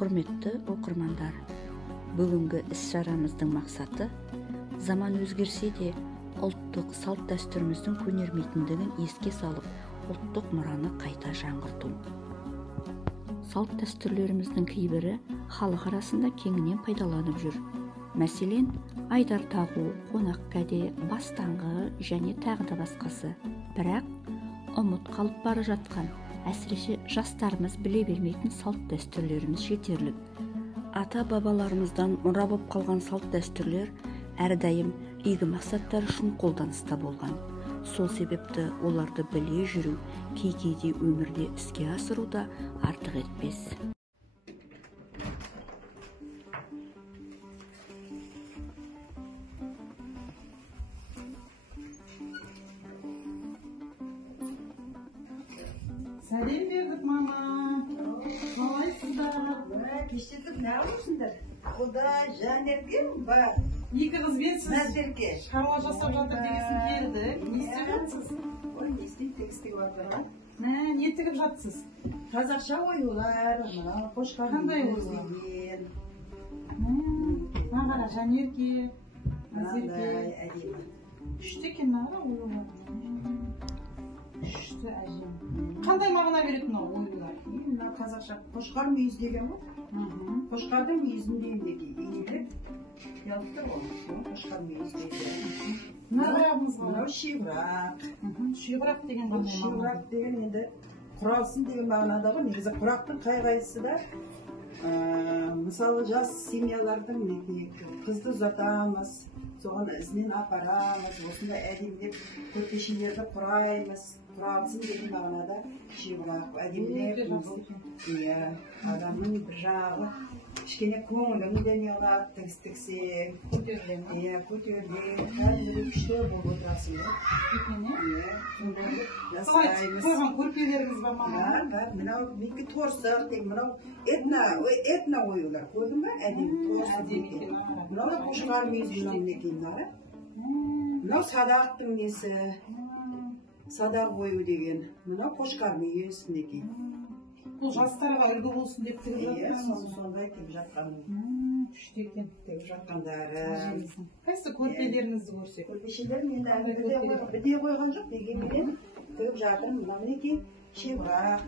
Құрметті оқырмандар, бүгінгі іс-шарамыздың мақсаты заман өзгерсе де ұлттық салт-дәстүріміздің көнермейтіндігін еске салып, ұлттық мұраны қайта жаңғырту. Салт-дәстүрлеріміздің кейбірі халық арасында кеңінен пайдаланып жүр. Мәселен, айдар тағу, қонақ кәде, бастаңғы және тағы да басқасы. Бірақ ұмыт қалып бара жатқан, әсіресе жастарымыз біле бермейтін салт-дәстүрлеріміз жетерлік. Ата-бабаларымыздан мұра болып қалған салт-дәстүрлер әрдайым игі мақсаттар үшін қолданыста болған. Сол себепті оларды біле жүру, кейде өмірде іске асыруда артық етпес. Сәлем бердік, мама. Қалайсыздар? Кештетіп не olursunдар? Құдай, Жанерге бар. Екі қызбен сіз Назерге. шаруа жасап жатыр дегесін келдік. Не істеп жатсыз? Ой, не істейді, тегістеп жатыр. Не тігіп жатсыз? Қазақша оюлар, қошқар Қандай оюлар? Мағара, Жанерге, Назерге. Әдемі. Үшті екен мағара оюлар. Үшті әжем. Қандай мағына беретін ол оюлар? Мына қазақша қошқар мүйіз деген ғой. Қошқардың мүйізінде иіліп, ялып тұр ғой. Қошқар мүйіз деген. Мынау шеврақ. Шеврақ деген қандай мағына? Шеврақ деген енді құралсын деген мағынада ғой. Негізі құрақтың қай-қайсысы да мысалы жас семьялардың қызды ұзатамыз, соған ізінен апарамыз, осындай әдемілеп көрпешелерді құраймыз, құралсын деген мағынада шеврақ әдемілеп, адамның бір жағы кішкене көңілін де не қылады, тігістіксе, көтерілген, кәдімгі күшті болып отырасың ғой. Солай қойған көрпелеріңіз бар ма? Бар, мынау менікі торсық деген, мынау этно оюлар, көрдің ба? Әдемі торсық екен. Мынау да қошқар мүйіз деген екен. Мынау садақтың несі, садақ ою деген. Мынау қошқар мүйіз екен. Бұл жастарға үлгі болсын деп тігіп жатырсыз? Сондай тігіп жатқан. Күшті екен. Тігіп жатқандары. Қайсы көрпелеріңізді көрсек? Көрпешелерім енді біде қойған жоқ, дегенмен тігіп жатырмын. Мына мінекей шеврақ.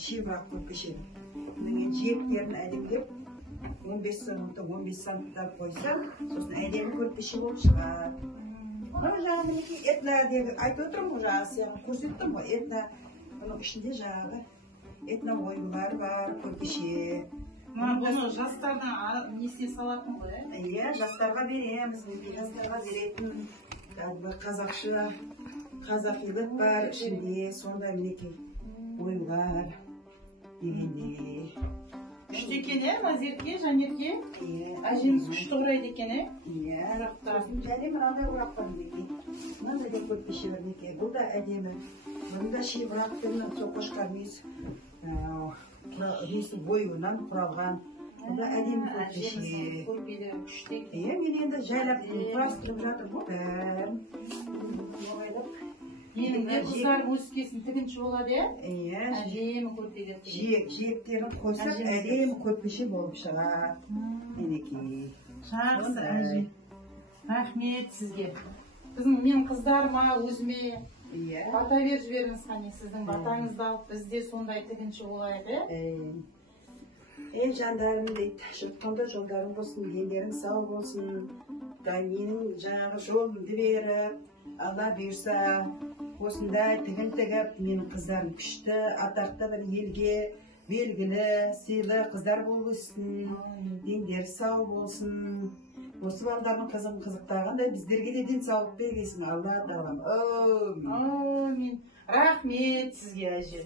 Шеврақ көрпешел. Міне жиектерін әдемілеп 15 сантиметр қойсам, сосын әдемі көрпеше болып шығады. Мынау жағы мінекей этно деп айтып отырмын ғой, жағы сияқты көрсеттім ғой. Этно, бұның ішінде жағы этно оюлар бар, көрпеше. Бұны жастардың несіне салатын ғой, ә? Иә, жастарға береміз, жастарға беретін қазақша, қазақилық бар ішінде, сондай мінекей оюлар дегенде. Күшті екен, ә, Назерге, Жанерге? Әжеміз күшті құрайды екен, ә? Иә, және мынандай орақ бар мінекей. Мынандай да көрпеше бар мінекей. Бұл да әдемі. Бұнда шеврақтың қошқар мүйіз оюынан құралған. Бұл да әдемі көрпеше. Әжеміз көрпелері күшті екен. Иә, мен енді жайлап құрастырып жатыр ғой бәрін. Енді қыздардың өскесін тігінші болады, ә? Иә, Әжемі көрпелер жиектерін қойсақ әдемі көрпеше болып шығады. Мінекей. Жақсы, әжем. Рахмет сізге. Мен қыздарыма, өзіме бата беріп жіберіңіз, қане сіздің батаңызды алып, бізде сондай тігінші болайық, ә? Жандарым дейді, шыққанда жолдарың болсын, дендерің сау болсын. Менің жаңағы жолымды беріп, Алла бұйырса, осындай тігін тігіп, менің қыздарым күшті, атақты бір елге белгілі, сыйлы қыздар болып өссін, дендері сау болсын. Осы балдардың қызығын қызықтағандай біздерге де денсаулық бергесін, Алла тағалам. Рахмет сізге, әже.